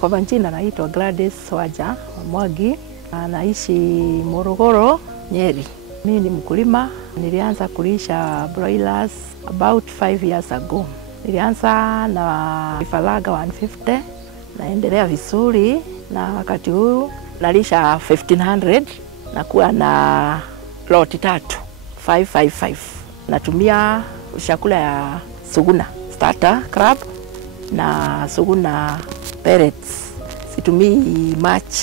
Kwa majina naitwa Gladys Waja Mwangi, naishi Morogoro, Nyeri. Mimi ni mkulima, nilianza kulisha broilers about 5 years ago. Nilianza na vifaranga 150, naendelea vizuri, na wakati huu nalisha 1500 na kuwa na lot 3 555. Natumia chakula ya Suguna starter crab na Suguna pellets. Situmii much.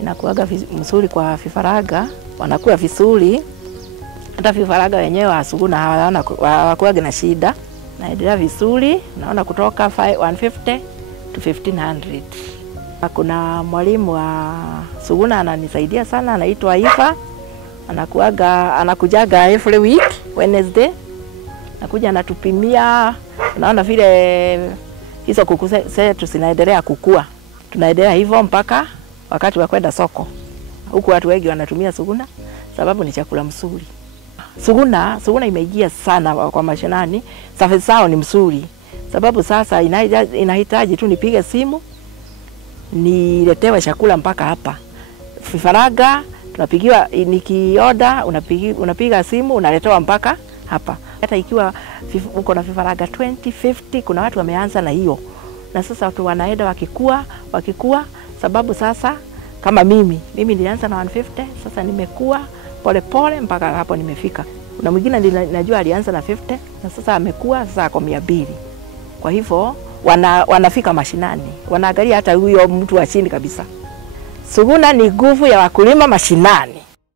Inakuaga mzuri kwa vifaranga, wanakuwa vizuri. Hata vifaranga wenyewe wa Suguna hawakuaga na shida. Naendelea vizuri, naona kutoka 150 to 1500. Kuna mwalimu wa Suguna ananisaidia sana, anaitwa Ifa. Anakujaga every week Wednesday. Nakuja anatupimia, unaona vile hizo kuku zetu zinaendelea kukua. Tunaendelea hivyo mpaka wakati wa kwenda soko. Huku watu wengi wanatumia Suguna sababu ni chakula mzuri. Suguna imeingia sana kwa mashinani. Safi zao ni mzuri. Sababu sasa inahitaji tu nipige simu niletewe chakula mpaka hapa. Vifaranga tunapigiwa, nikioda unapiga simu unaletewa mpaka hapa. Hata ikiwa uko na vifaranga 20, 50, kuna watu wameanza na hiyo. Na sasa watu wanaenda wakikua sababu sasa kama mimi nilianza na 150, sasa nimekuwa pole mpaka hapo nimefika. Kuna mwingine najua alianza na 50 na sasa amekuwa sasa kwa 200. Kwa hivyo wanafika mashinani, wanaangalia hata huyo mtu wa chini kabisa. Suguna ni nguvu ya wakulima mashinani.